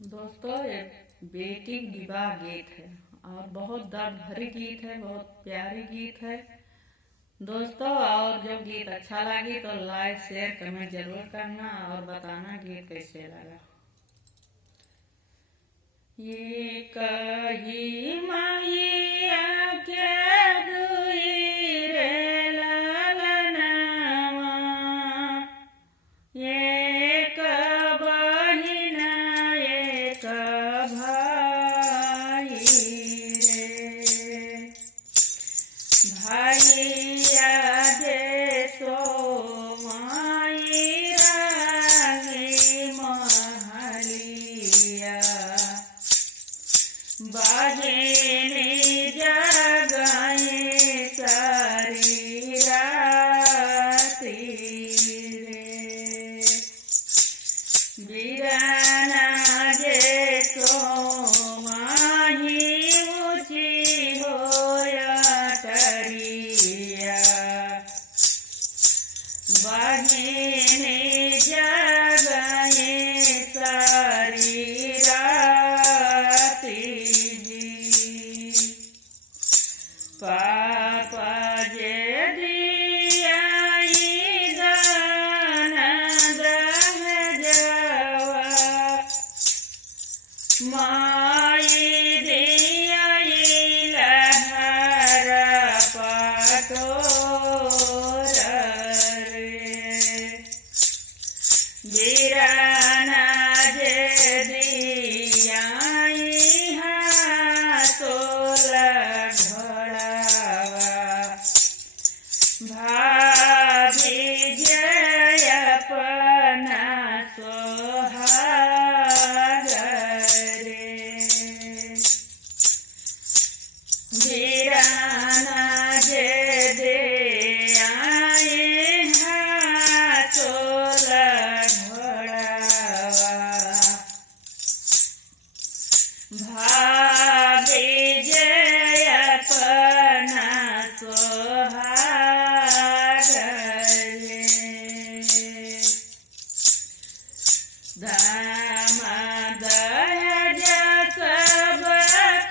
दोस्तों, एक बेटी विवाह गीत है और बहुत दर्द भरी गीत है, बहुत प्यारी गीत है दोस्तों। और जो गीत अच्छा लगी तो लाइक शेयर कमेंट जरूर करना और बताना गीत कैसे लगा। ये कही मैया के दुई रे लालनावा, एक बहिना एक भाई रे। भैया जे सो माई रानी महलिया, बहिनी जगाए सारी राती रे। बीराना जे सो माही ऊँची होया तरिया, बहिनी जगाए सारी राती जी। पापा जे दियाई दान दह जवा, माई दियाई लहर पटोर रे। बीराना जे दियाई हाथोल ढोलावा, भाभी जय अपना सोहाग रे। बीराना जे दे आए हाथोल ढोलावा, भाभी जय अपना सोहाग रे। दामाद सब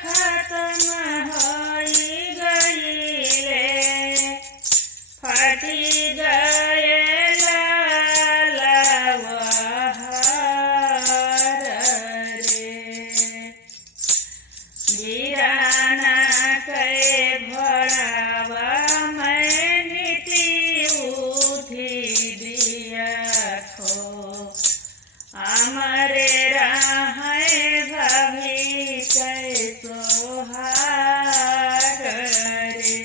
खत्म होई गईले, फटी गए लालवहार रे। बीराना के घोड़ावा मैं नीति उठी दिया खो, हमारे राहे भाभी के सोहाग रे।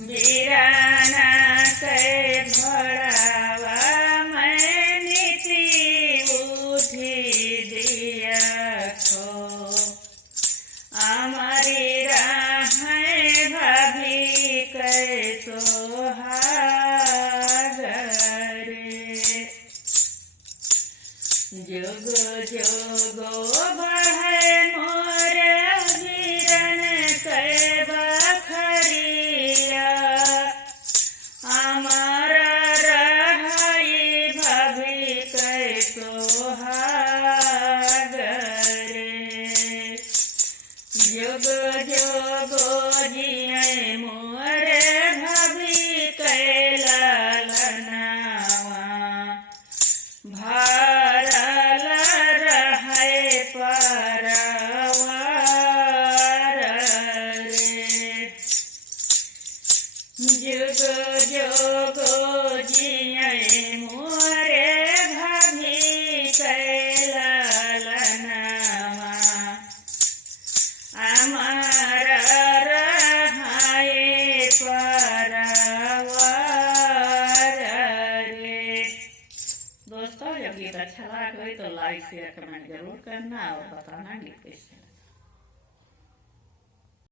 बीराना के घोड़ावा मैं नीति उठी दिया खो, हमारी राहे भाभी के सोहाग रे। जोगो जोगो बढ़े मोर वीरन के बखरिया, अमर रहाई भाभी के सोहाग रे। जोगो जोगो जिये मोर भाभी के लालनावा, भरल रहे परवार रे। जोगो जोगो जिये मोरे भाभी के लालनावा, अमर रहाए परवार रे। दोस्तों, जब गीत अच्छा लगा तो लाइक शेयर कमेंट जरूर करना और बताना गीत कैसे